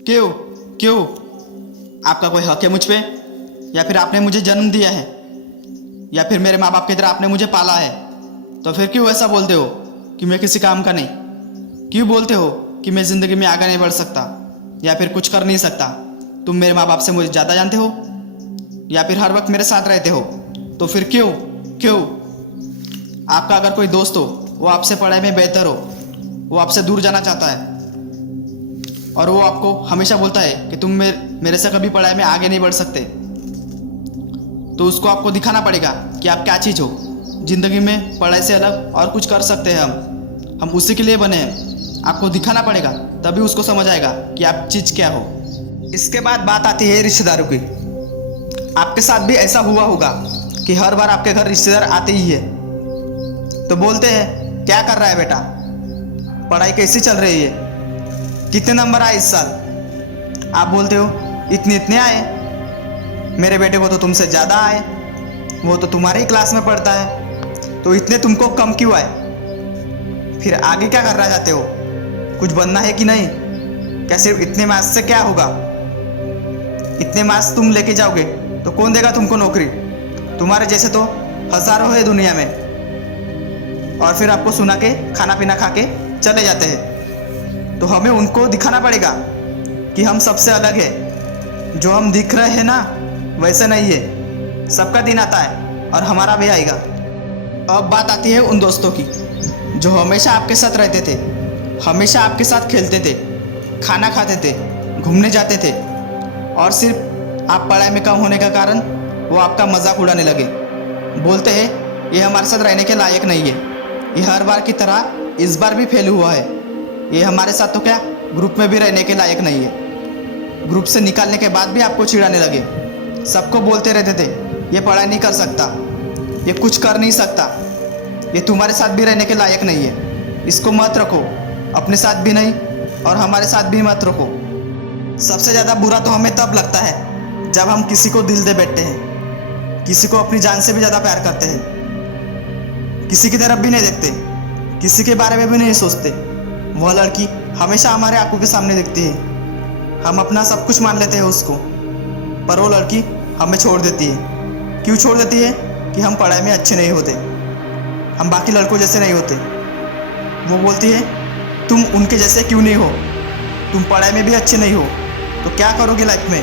क्यों? क्यों? आपका कोई हक है मुझ पे? या फिर आपने मुझे जन्म दिया है? या फिर मेरे माँ बाप की तरह आपने मुझे पाला है? तो फिर क्यों ऐसा बोलते हो कि मैं किसी काम का नहीं? क्यों बोलते हो कि मैं ज़िंदगी में आगे नहीं बढ़ सकता या फिर कुछ कर नहीं सकता? तुम मेरे माँ बाप से मुझे ज़्यादा जानते हो या फिर हर वक्त मेरे साथ रहते हो? तो फिर क्यों? क्यों? आपका अगर कोई दोस्त हो, वो आपसे पढ़ाई में बेहतर हो, वो आपसे दूर जाना चाहता है और वो आपको हमेशा बोलता है कि तुम मेरे से कभी पढ़ाई में आगे नहीं बढ़ सकते, तो उसको आपको दिखाना पड़ेगा कि आप क्या चीज़ हो। ज़िंदगी में पढ़ाई से अलग और कुछ कर सकते हैं हम उसी के लिए बने हैं। आपको दिखाना पड़ेगा, तभी उसको समझ आएगा कि आप चीज़ क्या हो। इसके बाद बात आती है रिश्तेदारों की। आपके साथ भी ऐसा हुआ होगा कि हर बार आपके घर रिश्तेदार आते ही है तो बोलते हैं, क्या कर रहा है बेटा, पढ़ाई कैसी चल रही है, कितने नंबर आए इस साल? आप बोलते हो, इतने इतने आए, मेरे बेटे को तो तुमसे ज़्यादा आए, वो तो तुम्हारे ही क्लास में पढ़ता है, तो इतने तुमको कम क्यों आए? फिर आगे क्या करना चाहते हो? कुछ बनना है कि नहीं? क्या सिर्फ इतने मार्क्स से क्या होगा? इतने मार्क्स तुम लेके जाओगे तो कौन देगा तुमको नौकरी? तुम्हारे जैसे तो हज़ारों है दुनिया में, और फिर आपको सुना के खाना पीना खा के चले जाते हैं। तो हमें उनको दिखाना पड़ेगा कि हम सबसे अलग है। जो हम दिख रहे हैं ना, वैसे नहीं है। सबका दिन आता है और हमारा भी आएगा। अब बात आती है उन दोस्तों की जो हमेशा आपके साथ रहते थे, हमेशा आपके साथ खेलते थे, खाना खाते थे, घूमने जाते थे, और सिर्फ आप पढ़ाई में कम होने का कारण वो आपका मजाक उड़ाने लगे। बोलते हैं ये हमारे साथ रहने के लायक नहीं है, ये हर बार की तरह इस बार भी फेल हुआ है, ये हमारे साथ तो क्या ग्रुप में भी रहने के लायक नहीं है। ग्रुप से निकालने के बाद भी आपको चिढ़ाने लगे। सबको बोलते रहते थे, ये पढ़ाई नहीं कर सकता, ये कुछ कर नहीं सकता, ये तुम्हारे साथ भी रहने के लायक नहीं है, इसको मत रखो, अपने साथ भी नहीं और हमारे साथ भी मत रखो। सबसे ज़्यादा बुरा तो हमें तब लगता है जब हम किसी को दिल दे बैठते हैं, किसी को अपनी जान से भी ज़्यादा प्यार करते हैं, किसी की तरफ भी नहीं देखते, किसी के बारे में भी नहीं सोचते। वह लड़की हमेशा हमारे आंखों के सामने दिखती है, हम अपना सब कुछ मान लेते हैं उसको, पर वो लड़की हमें छोड़ देती है। क्यों छोड़ देती है? कि हम पढ़ाई में अच्छे नहीं होते, हम बाकी लड़कों जैसे नहीं होते। वो बोलती है, तुम उनके जैसे क्यों नहीं हो, तुम पढ़ाई में भी अच्छे नहीं हो, तो क्या करोगे लाइफ में?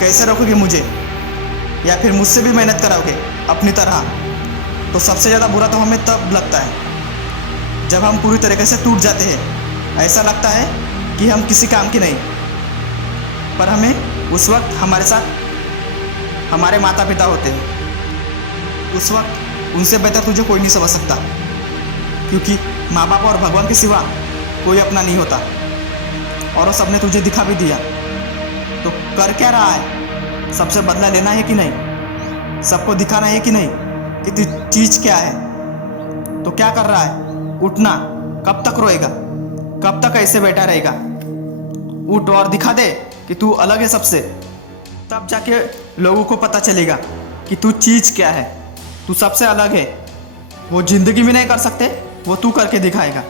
कैसे रखोगे मुझे, या फिर मुझसे भी मेहनत कराओगे अपनी तरह? तो सबसे ज़्यादा बुरा तो हमें तब लगता है जब हम पूरी तरीके से टूट जाते हैं। ऐसा लगता है कि हम किसी काम के नहीं, पर हमें उस वक्त हमारे साथ हमारे माता पिता होते हैं। उस वक्त उनसे बेहतर तुझे कोई नहीं समझ सकता, क्योंकि माँ बाप और भगवान के सिवा कोई अपना नहीं होता, और वो सबने तुझे दिखा भी दिया। तो कर क्या रहा है? सबसे बदला लेना है कि नहीं? सबको दिखाना है कि नहीं कि तू चीज़ क्या है? तो क्या कर रहा है? उठना। कब तक रोएगा? कब तक ऐसे बैठा रहेगा? उठ और दिखा दे कि तू अलग है सबसे, तब जाके लोगों को पता चलेगा कि तू चीज़ क्या है, तू सबसे अलग है। वो ज़िंदगी में नहीं कर सकते, वो तू करके दिखाएगा।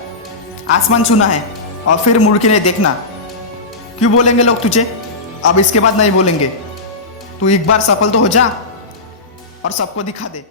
आसमान छूना है और फिर मुड़ के नहीं देखना। क्यों बोलेंगे लोग तुझे? अब इसके बाद नहीं बोलेंगे। तू एक बार सफल तो हो जा और सबको दिखा दे।